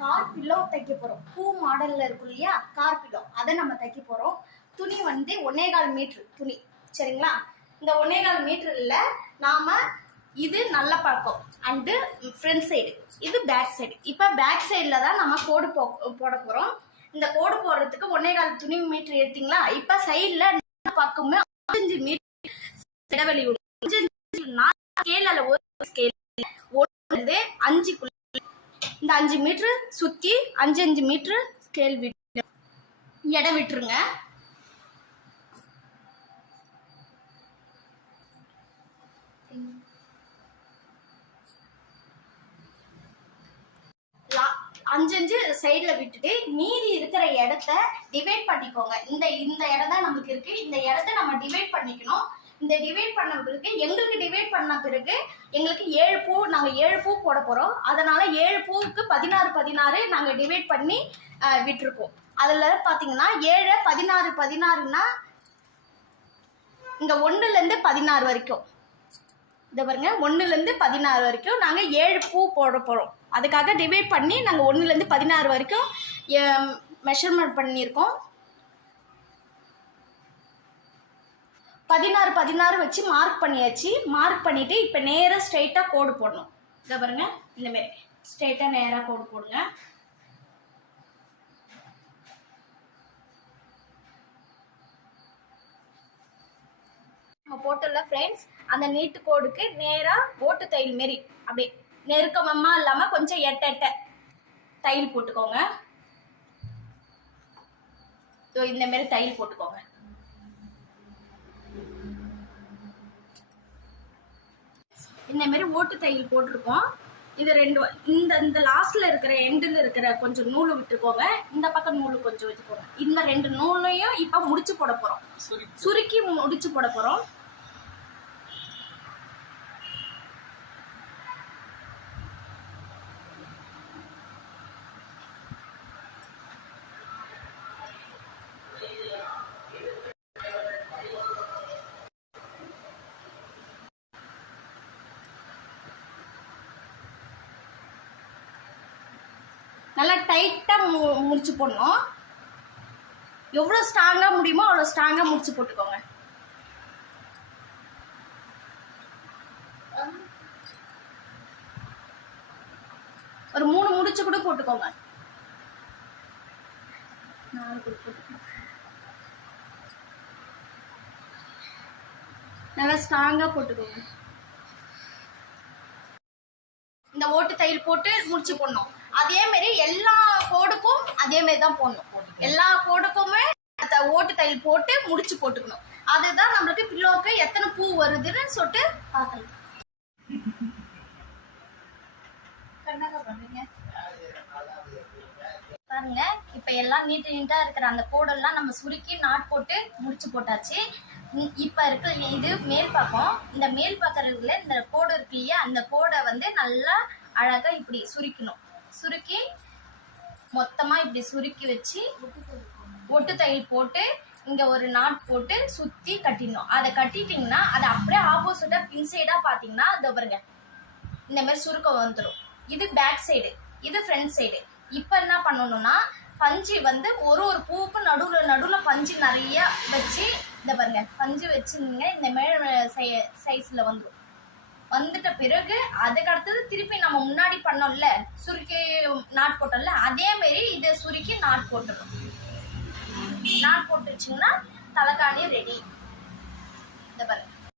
Car pillow தைக்க போகிறோம் பூ மாடலில் இருக்கும் இல்லையா? கார் பில்லோ அதை நம்ம தைக்க போகிறோம் துணி வந்து ஒன்னே கால் மீட்ரு துணி. சரிங்களா? இந்த ஒன்னே கால் மீட்டரில் நாம் இது நல்ல பழக்கம் அண்டு ஃப்ரண்ட் சைடு இது பேக் சைடு இப்போ பேக் சைடில் தான் நம்ம கோடு போ போட போகிறோம் இந்த கோடு போடுறதுக்கு ஒன்னே கால் துணி மீட்டர் எடுத்தீங்களா? இப்போ சைடில் பக்கமே அஞ்சு மீட்டர் இடைவெளி விடும் ஸ்கேல் ஸ்கேலில் ஒரு ஸ்கேல் ஒன்று அஞ்சுக்குள்ள இந்த அஞ்சு மீட்ரு சுற்றி அஞ்சு அஞ்சு மீட்ரு ஸ்கேல் விட்டு இடம் விட்டுருங்க. லா- அஞ்சு சைடில் விட்டுட்டு மீதி இருக்கிற இடத்த டிவைட் பண்ணிக்கோங்க. இந்த இந்த இடம் தான் நமக்கு இருக்கு. இந்த இடத்த நம்ம டிவைட் பண்ணிக்கணும். இந்த டிவைட் பண்ண பிறகு எங்களுக்கு டிவைட் பண்ண பிறகு எங்களுக்கு ஏழு பூ நாங்கள் ஏழு பூ போட போகிறோம் அதனால ஏழு பூவுக்கு பதினாறு பதினாறு நாங்கள் டிவைட் பண்ணி விட்டுருக்கோம். அதில் பார்த்தீங்கன்னா ஏழு பதினாறு பதினாறுனா இங்கே ஒன்றுலேருந்து பதினாறு வரைக்கும். இதை பாருங்க ஒன்றுலேருந்து பதினாறு வரைக்கும் நாங்கள் ஏழு பூ போட போகிறோம் அதுக்காக டிவைட் பண்ணி நாங்கள் ஒன்றுலேருந்து பதினாறு வரைக்கும் மெஷர்மெண்ட் பண்ணியிருக்கோம். பதினாறு பதினாறு வச்சு மார்க் பண்ணியாச்சு. மார்க் பண்ணிவிட்டு இப்போ நேராக ஸ்ட்ரைட்டாக கோடு போடணும். இதை பாருங்க இந்தமாரி ஸ்ட்ரைட்டாக நேராக கோடு போடுங்க. நம்ம போட்டோம்ல ஃப்ரெண்ட்ஸ் அந்த நீட்டு கோடுக்கு நேராக ஓட்டு தையல் மாரி அப்படியே நெருக்கமாக இல்லாமல் கொஞ்சம் எட்ட எட்ட தையல் போட்டுக்கோங்க. ஸோ இந்த மாரி தையல் போட்டுக்கோங்க. இந்த மாரி ஓட்டு தையல் போட்டிருக்கோம். இது ரெண்டு இந்த இந்த லாஸ்ட்ல இருக்கிற எண்டில் இருக்கிற கொஞ்சம் நூல் விட்டுக்கோங்க. இந்த பக்கம் நூல் கொஞ்சம் வச்சுக்கோங்க. இந்த ரெண்டு நூலையும் இப்போ முடிச்சு போட போறோம். சுருக்கி முடிச்சு போட போறோம். நல்லா டைட்டாக மு முடிச்சு போடணும். எவ்வளோ ஸ்ட்ராங்காக முடியுமோ அவ்வளோ ஸ்ட்ராங்காக முடிச்சு போட்டுக்கோங்க. ஒரு மூணு முடிச்சு கூட போட்டுக்கோங்க. நாலு கூட போட்டுக்கோங்க நல்லா ஸ்ட்ராங்காக போட்டுக்கோங்க. இந்த ஓட்டு தையல் போட்டு முடிச்சு போடணும். அதே மாதிரி எல்லா கோடுக்கும் அதே மாதிரி தான் போடணும். எல்லா கோடுக்குமே ஓட்டு தையல் போட்டு முடிச்சு போட்டுக்கணும். அதுதான் நம்மளுக்கு பில்லோக்கு எத்தனை பூ வருதுன்னு சொல்லிட்டு பார்க்கலாம் பாருங்க இப்ப எல்லாம் நீட்டு நீட்டா இருக்கிற அந்த கோடெல்லாம் நம்ம சுருக்கி நாட் போட்டு முடிச்சு போட்டாச்சு. இப்போ இருக்க இது மேல் பக்கம். இந்த மேல் பக்கத்துல இந்த கோடு இருக்கு இல்லையா அந்த கோடை வந்து நல்லா அழகா இப்படி சுருக்கணும். சுருக்கி மொத்தமா இப்படி சுருக்கி வச்சு ஒட்டு தையல் போட்டு இங்க ஒரு நாட் போட்டு சுத்தி கட்டிடணும். அதை கட்டிட்டீங்கன்னா அதை அப்படியே ஆப்போசிட்டா பின் சைடா பாத்தீங்கன்னா அது பாருங்க. இந்த மாதிரி சுருக்கம் வந்துடும் இது பேக் சைடு இது ஃப்ரண்ட் சைடு இப்போ என்ன பண்ணணும்னா பஞ்சு வந்து ஒரு ஒரு பூவுக்கும் நடுவில் நடுவில் பஞ்சு நிறைய வச்சு இந்த பாருங்க பஞ்சு வச்சுங்க இந்த மேல சைஸில் வந்துடும் வந்துட்ட பிறகு அதுக்கு அடுத்தது திருப்பி நம்ம முன்னாடி பண்ணோம்ல சுருக்கி நாட் போட்டோம்ல அதே மாரி இதை சுருக்கி நாட் போட்டுடும் நாட் போட்டு வச்சிங்கன்னா தலைக்காணி ரெடி இந்த பாருங்க.